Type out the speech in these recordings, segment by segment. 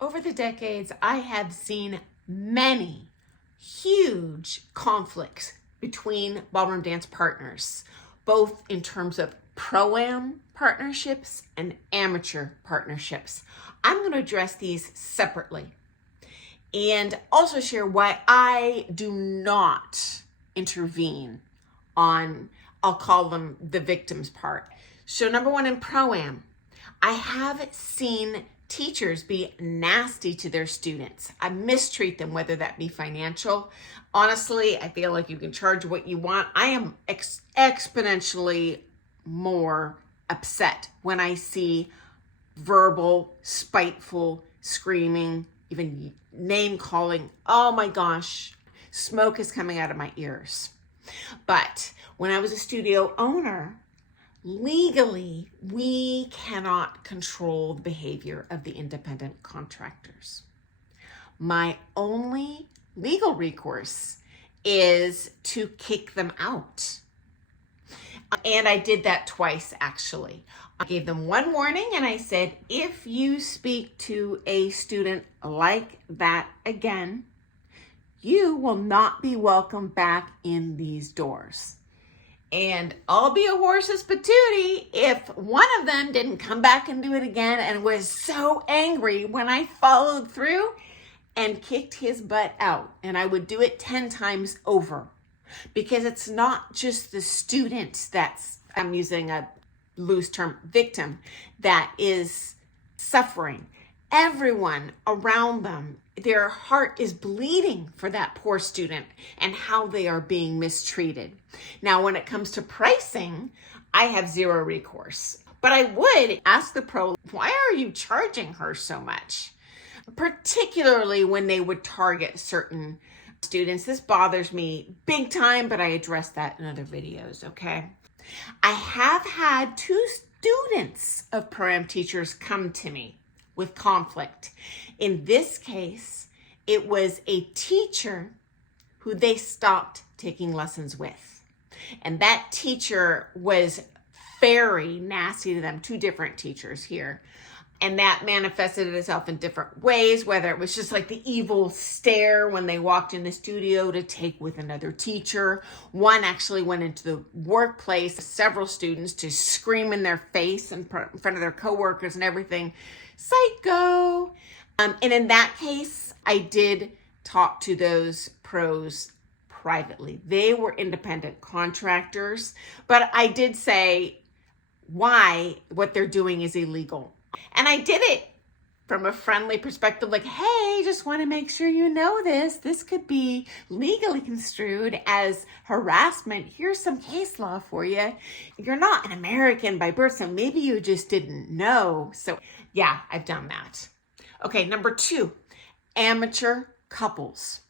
Over the decades, I have seen many huge conflicts between ballroom dance partners, both in terms of pro-am partnerships and amateur partnerships. I'm going to address these separately and also share why I do not intervene on, I'll call them the victims part. So number one, in pro-am, I have seen teachers be nasty to their students. I mistreat them, whether that be financial. Honestly, I feel like you can charge what you want. I am exponentially more upset when I see verbal, spiteful, screaming, even name calling. Oh my gosh, smoke is coming out of my ears. But when I was a studio owner, legally, we cannot control the behavior of the independent contractors. My only legal recourse is to kick them out. And I did that twice, actually. I gave them one warning and I said, if you speak to a student like that again, you will not be welcome back in these doors. And I'll be a horse's patootie if one of them didn't come back and do it again and was so angry when I followed through and kicked his butt out. And I would do it 10 times over, because it's not just the student that's, I'm using a loose term, victim, that is suffering. Everyone around them, their heart is bleeding for that poor student and how they are being mistreated. Now, when it comes to pricing, I have zero recourse, but I would ask the pro, why are you charging her so much? Particularly when they would target certain students. This bothers me big time, but I address that in other videos, okay? I have had 2 students of pro-am teachers come to me with conflict. In this case, it was a teacher who they stopped taking lessons with. And that teacher was very nasty to them, 2 different teachers here. And that manifested itself in different ways, whether it was just like the evil stare when they walked in the studio to take with another teacher. One actually went into the workplace, several students, to scream in their face in front of their coworkers and everything. Psycho. And in that case, I did talk to those pros privately. They were independent contractors, but I did say why what they're doing is illegal. And I did it from a friendly perspective, like, hey, just want to make sure you know this. This could be legally construed as harassment. Here's some case law for you. You're not an American by birth, so maybe you just didn't know. So yeah, I've done that. Okay, number 2, amateur couples.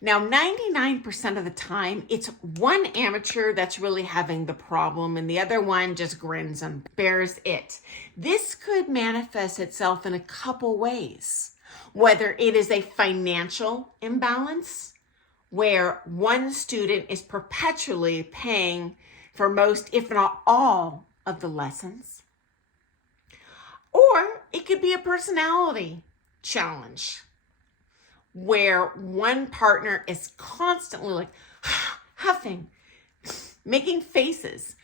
Now, 99% of the time, it's one amateur that's really having the problem and the other one just grins and bears it. This could manifest itself in a couple ways. Whether it is a financial imbalance, where one student is perpetually paying for most, if not all, of the lessons. Or it could be a personality challenge, where one partner is constantly like huffing, making faces.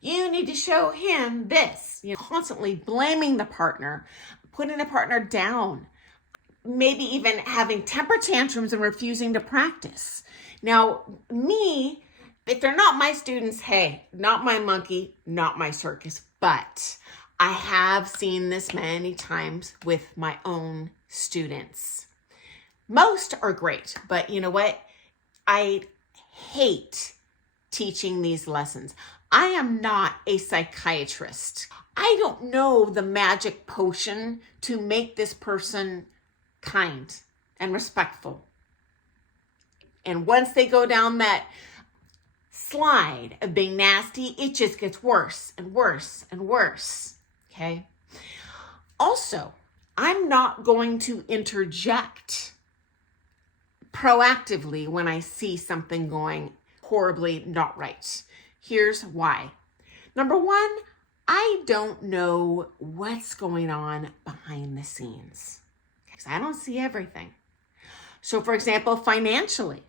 You need to show him this, constantly blaming the partner, putting the partner down, maybe even having temper tantrums and refusing to practice. Now, me, if they're not my students, hey, not my monkey, not my circus, but I have seen this many times with my own students. Most are great, but you know what? I hate teaching these lessons. I am not a psychiatrist. I don't know the magic potion to make this person kind and respectful. And once they go down that slide of being nasty, it just gets worse and worse and worse, okay? Also, I'm not going to interject proactively when I see something going horribly not right. Here's why. Number 1, I don't know what's going on behind the scenes. because I don't see everything. So for example, financially,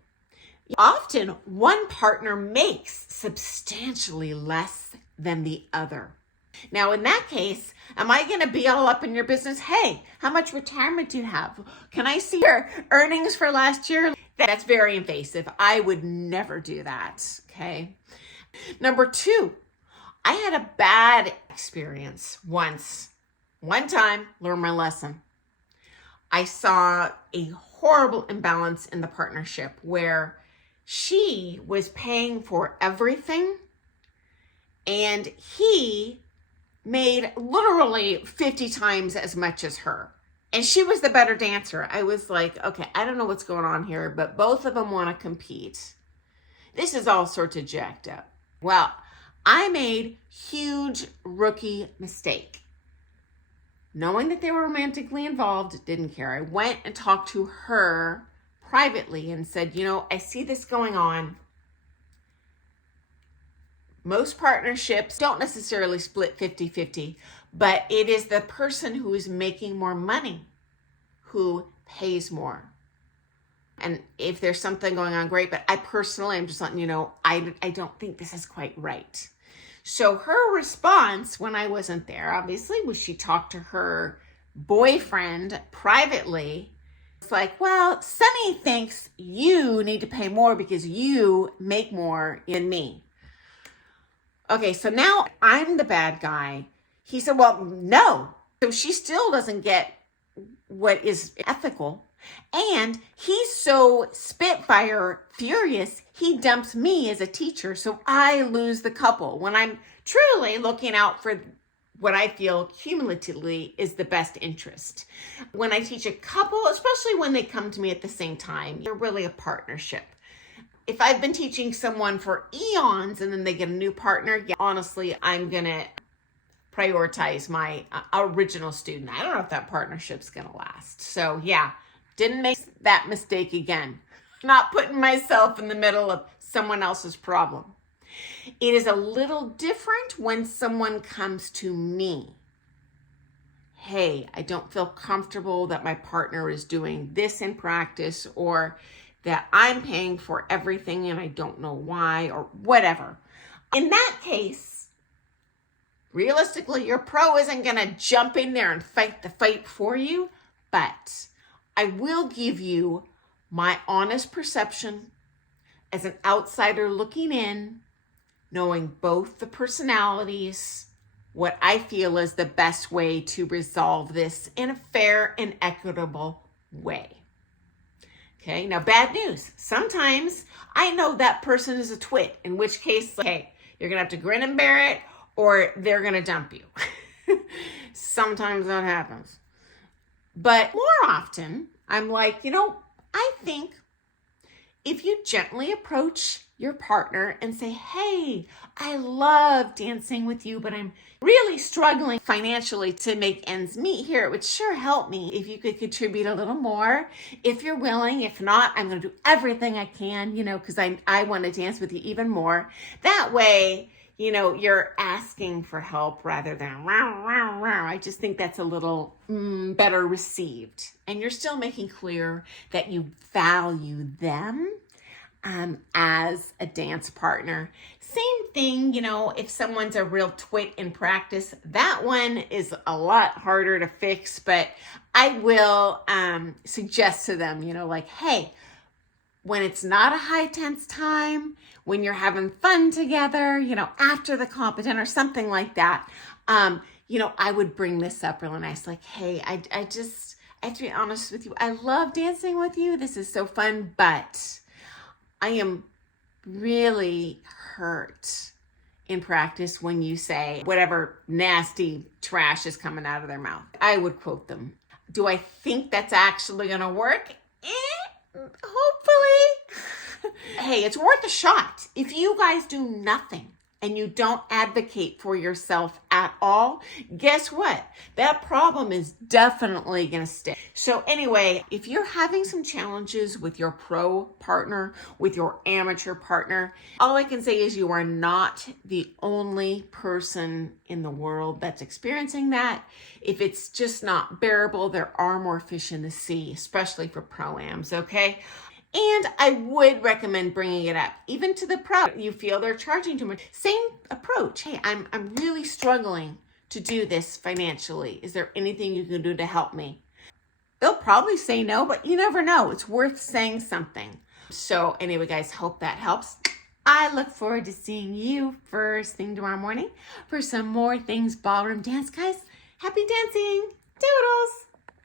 often one partner makes substantially less than the other. Now, in that case, am I going to be all up in your business? Hey, how much retirement do you have? Can I see your earnings for last year? That's very invasive. I would never do that. Okay. Number 2, I had a bad experience once. One time, learned my lesson. I saw a horrible imbalance in the partnership where she was paying for everything and he made literally 50 times as much as her. And she was the better dancer. I was like, okay, I don't know what's going on here, but both of them want to compete. This is all sorts of jacked up. Well, I made huge rookie mistake. Knowing that they were romantically involved, didn't care. I went and talked to her privately and said, I see this going on. Most partnerships don't necessarily split 50-50, but it is the person who is making more money who pays more. And if there's something going on, great. But I personally am just letting you know, I don't think this is quite right. So her response when I wasn't there, obviously, was she talked to her boyfriend privately. It's like, well, Sunny thinks you need to pay more because you make more than me. Okay, so now I'm the bad guy. He said, well, no. So she still doesn't get what is ethical. And he's so spitfire furious, he dumps me as a teacher. So I lose the couple when I'm truly looking out for what I feel cumulatively is the best interest. When I teach a couple, especially when they come to me at the same time, you're really a partnership. If I've been teaching someone for eons and then they get a new partner, yeah, honestly, I'm going to prioritize my original student. I don't know if that partnership's going to last. So yeah, didn't make that mistake again. Not putting myself in the middle of someone else's problem. It is a little different when someone comes to me. Hey, I don't feel comfortable that my partner is doing this in practice, or that I'm paying for everything and I don't know why, or whatever. In that case, realistically, your pro isn't going to jump in there and fight the fight for you, but I will give you my honest perception as an outsider looking in, knowing both the personalities, what I feel is the best way to resolve this in a fair and equitable way. Okay, now bad news. Sometimes I know that person is a twit, in which case, hey, you're going to have to grin and bear it, or they're going to dump you. Sometimes that happens. But more often, I'm like, I think if you gently approach your partner and say, hey, I love dancing with you, but I'm really struggling financially to make ends meet here. It would sure help me if you could contribute a little more, if you're willing. If not, I'm going to do everything I can, because I want to dance with you even more. That way, you're asking for help rather than wow, wow, wow. I just think that's a little better received. And you're still making clear that you value them as a dance partner. Same thing, if someone's a real twit in practice, that one is a lot harder to fix, but I will suggest to them, like, hey, when it's not a high tense time, when you're having fun together, after the competition or something like that, I would bring this up really nice. Like, hey, I have to be honest with you. I love dancing with you. This is so fun, but I am really hurt in practice when you say whatever nasty trash is coming out of their mouth. I would quote them. Do I think that's actually going to work? Hopefully. Hey, it's worth a shot. If you guys do nothing, and you don't advocate for yourself at all, guess what? That problem is definitely going to stay. So anyway, if you're having some challenges with your pro partner, with your amateur partner, all I can say is you are not the only person in the world that's experiencing that. If it's just not bearable, there are more fish in the sea, especially for pro-ams, okay? And I would recommend bringing it up, even to the pro. You feel they're charging too much. Same approach. Hey, I'm really struggling to do this financially. Is there anything you can do to help me? They'll probably say no, but you never know. It's worth saying something. So anyway, guys, hope that helps. I look forward to seeing you first thing tomorrow morning for some more things ballroom dance, guys. Happy dancing. Doodles.